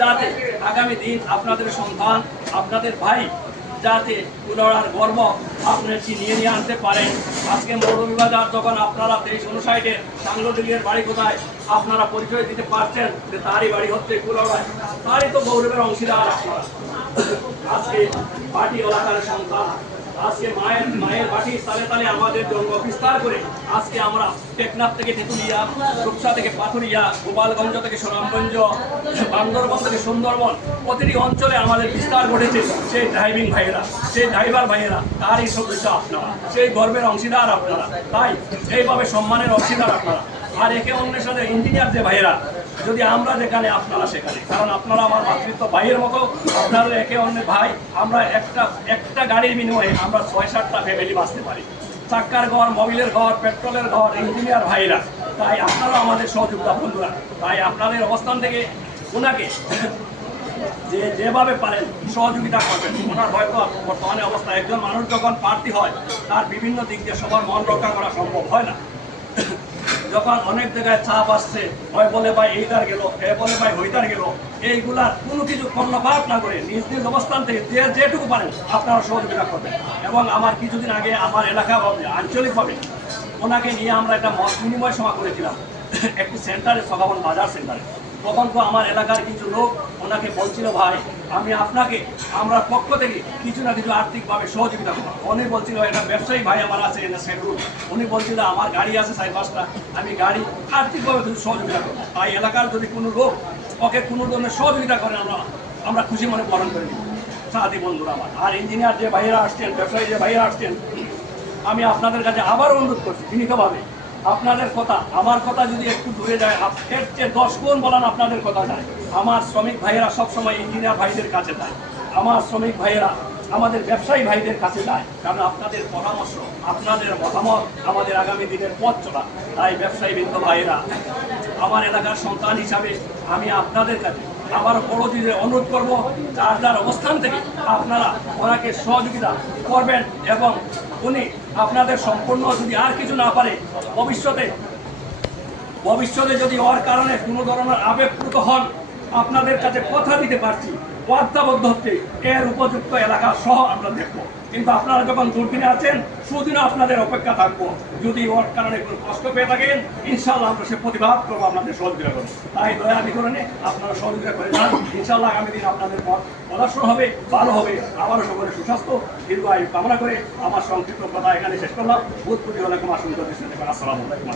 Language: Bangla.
যাতে আগামী দিন আপনাদের সন্তান, আপনাদের ভাই যাতে পুনরার গর্ব আপনার কি নিয়ে আনতে পারেন। আজকে মৌলভীবাজার যখন আপনারা 2359-এর সাংগঠনিকের বাড়ি কোথায় আপনারা পরিচয় দিতে পারছেন যে তারই বাড়ি হচ্ছে কুলাউড়ায়, তারই তো গৌরবের অংশীদার আপনারা। আজকে পার্টি এলাকার সন্তান, আজকে মায়ের বাটির তালে তালে আমাদের জন্ম বিস্তার করে আজকে আমরা টেকনাফ থেকে তেঁতুলিয়া, রূপসা থেকে পাথুরিয়া, গোপালগঞ্জ থেকে সুনামগঞ্জ, বান্দরবন থেকে সুন্দরবন, প্রতিটি অঞ্চলে আমাদের বিস্তার ঘটেছে। সেই ড্রাইভিং ভাইয়েরা, সেই ড্রাইভার ভাইয়েরা, তারই সদস্য আপনারা, সেই গর্বের অংশীদার আপনারা, তাই এইভাবে সম্মানের অংশীদার আপনারা। আর একে অন্যের সাথে ইঞ্জিনিয়ার যে ভাইয়েরা, যদি আমরা যেখানে আপনারা সেখানে, কারণ আপনারা আমার মাতৃত্ব ভাইয়ের মতো, আপনাদের একে অন্যের ভাই। আমরা একটা গাড়ির বিনিময়ে আমরা 6-7টা ফ্যামিলি বাঁচতে পারি। চাক্কার ঘর, মোবিলের ঘর, পেট্রোলের ঘর, ইঞ্জিনিয়ার ভাইরা, তাই আপনারা আমাদের সহযোগিতা বন্ধুরা। তাই আপনাদের অবস্থান থেকে ওনাকে যেভাবে পারেন সহযোগিতা করবেন। ওনার হয়তো বর্তমানে অবস্থায় একজন মানুষ যখন প্রার্থী হয় তার বিভিন্ন দিক দিয়ে সবার মন রক্ষা করা সম্ভব হয় না। যখন অনেক জায়গায় চাপ আসছে, হয় বলে ভাই এইটার গেল, এ বলে ভাই হইতার গেল, এইগুলার কোনো কিছু কর্ণপাত না করে নিজ নিজ অবস্থান থেকে যেটুকু পারেন আপনারা সহযোগিতা করবেন। এবং আমার কিছুদিন আগে আমার এলাকাভাবে আঞ্চলিকভাবে ওনাকে নিয়ে আমরা একটা মত বিনিময় সভা করেছিলাম একটি সেন্টারে, সকাবন বাজার সেন্টারে। তখন তো আমার এলাকার কিছু লোক ওনাকে বলছিল, ভাই আমি আপনাকে আমরা পক্ষ থেকে কিছু না কিছু আর্থিকভাবে সহযোগিতা করবো। উনি বলছিল, একটা ব্যবসায়ী ভাই আমার আছে সেগুলো, উনি বলছিল আমার গাড়ি আছে 4-5টা, আমি গাড়ি আর্থিকভাবে কিছু সহযোগিতা করবো। তাই এলাকার যদি কোনো লোক ওকে কোনো ধরনের সহযোগিতা করেন আমরা খুশি মনে পালন করে নিই সাথী বন্ধুরা আমার। আর ইঞ্জিনিয়ার যে ভাইয়েরা আসছেন, ব্যবসায়ী যে ভাইয়েরা আসছেন, আমি আপনাদের কাছে আবার অনুরোধ করছি বিনীতভাবে, আপনাদের কথা আমার কথা যদি একটু দূরে যায়, এর চেয়ে 10 গুণ বলান আপনাদের কথা যায়। আমার শ্রমিক ভাইয়েরা সবসময় ইঞ্জিনিয়ার ভাইদের কাছে যায়, আমার শ্রমিক ভাইয়েরা আমাদের ব্যবসায়ী ভাইদের কাছে যায়, কারণ আপনাদের পরামর্শ, আপনাদের মতামত আমাদের আগামী দিনের পথ চলা। তাই ব্যবসায়ী বৃন্দ ভাইয়েরা, আমার এলাকার সন্তান হিসাবে আমি আপনাদের কাছে আবার বড় দিনে অনুরোধ করব, যার অবস্থান থেকে আপনারা ওনাকে সহযোগিতা করবেন। এবং উনি আপনাদের সম্পূর্ণ যদি আর কিছু না পারে, ভবিষ্যতে যদি ওর কারণে কোনো ধরনের আবেগপ্রুত হন, আপনাদের কাছে কথা দিতে পারছি, ওয়াদাবদ্ধ হচ্ছে এর উপযুক্ত এলাকা সহ আমরা দেখবো। কিন্তু আপনারা যখন দুর্দিনে আছেন, সুদিনও আপনাদের অপেক্ষা থাকবো। যদি ওর কারণে কোনো কষ্ট পেয়ে থাকেন, ইনশাল্লাহ আমরা সে প্রতিবাদ করবো, আপনাদের সহযোগিতা করবো। তাই দয়া বিকরণে আপনারা সহযোগিতা করে যান। ইনশাল্লাহ আগামী দিন আপনাদের পথ প্রদর্শন হবে, ভালো হবে। আবারও সকলে সুস্বাস্থ্য দীর্ঘ আয়ু কামনা করে আমার সংক্ষিপ্ত কথা এখানে শেষ করলাম। বুধ পুজো অনেক আসুন। আসসালামু আলাইকুম।